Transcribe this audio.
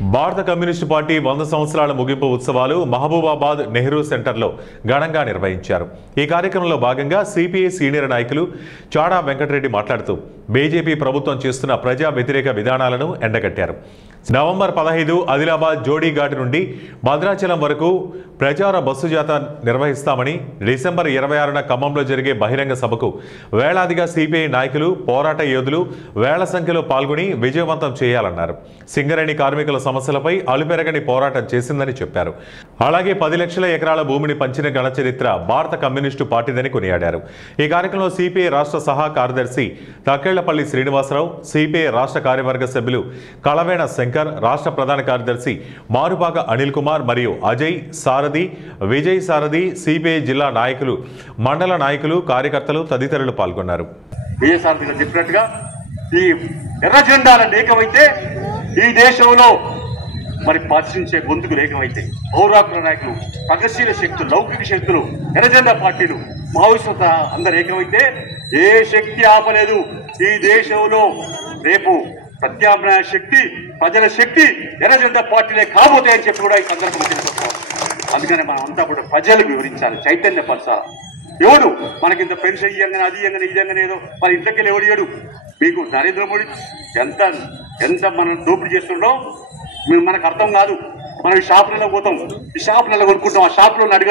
భారత communist party 100 సంవత్సరాల ముగింపు ఉత్సవాలు మహబూబాబాద్ నెహ్రూ సెంటర్లో ఘనంగా నిర్వహించారు. ఈ కార్యక్రమంలో భాగంగా సిపిఐ సీనియర్ నాయకులు చాడా వెంకటరెడ్డి మాట్లాడుతూ బీజేపీ ప్రభుత్వం చేస్తున్న ప్రజా వ్యతిరేక విధానాలను ఎండగట్టారు. నవంబర్ 15 ఆదిలాబాద్ జోడీఘాట్ నుండి భద్రాచలం వరకు ప్రచార బస్సు జాథా నిర్వహిస్తామని, డిసెంబర్ 26న ఖమ్మంలో జరిగే బహిరంగ సభకు వేలాదిగా సిపిఐ నాయకులు, పోరాట యోధులు వేల సంఖ్యలో పాల్గొని విజయవంతం చేయాలన్నారు. సింగరేణి కార్మికుల సమస్యలపై అలుపెరగని పోరాటం చేసిందని చెప్పారు. అలాగే 10 లక్షల ఎకరాల భూమిని పంచిన ఘన చరిత్ర భారత కమ్యూనిస్టు పార్టీదని కొనియాడారు. ఈ కార్యక్రమంలో సిపిఐ రాష్ట్ర సహా కార్యదర్శి తక్కెళ్లపల్లి శ్రీనివాసరావు, సిపిఐ రాష్ట్ర కార్యవర్గ సభ్యులు కళవేణ శంకర్, రాష్ట్ర ప్రధాన కార్యదర్శి మారుపాక అనిల్ కుమార్ మరియు అజయ్ సారథి, విజయ్ సారథి, సిపిఐ జిల్లా నాయకులు, మండల నాయకులు, కార్యకర్తలు తదితరులు పాల్గొన్నారు. చెప్పినట్టుగా ఈ ఎర్ర జెండాల ఏకమైతే ఈ దేశంలో మరి ప్రశ్నించే గొంతుకు ఏకమైతే పౌరాకుల నాయకులు, ప్రగతిశీల శక్తులు, లౌకిక శక్తులు, ఎర్రజెండా పార్టీలు, మావోయిస్టులతో అందరు ఏకమైతే ఏ శక్తి ఆపలేదు. ఈ దేశంలో రేపు ప్రత్యామ్నాయ శక్తి, ప్రజల శక్తి ఎర్రజెండా పార్టీలే కాబోతాయని చెప్పి కూడా ఈ సందర్భంగా తెలుసుకుంటాం. అందుకని మనం అంతా కూడా ప్రజలకు వివరించాలి, చైతన్యపరచాలి. ఎవడు మనకింత పెన్షన్ ఇయ్యంగానే, అది ఇయ్యంగానే, ఇది ఇయ్యంగానే ఏదో మన ఇంట్లోకి ఎవడు ఇయ్యడు. మీకు నరేంద్ర మోడీ ఎంత మనం దోపిడీ చేస్తుండో మనకు అర్థం కాదు. మనం ఈ షాపులలో పోతాం, ఈ షాపులలో కొనుక్కుంటాం, ఆ షాపులో అడిగారు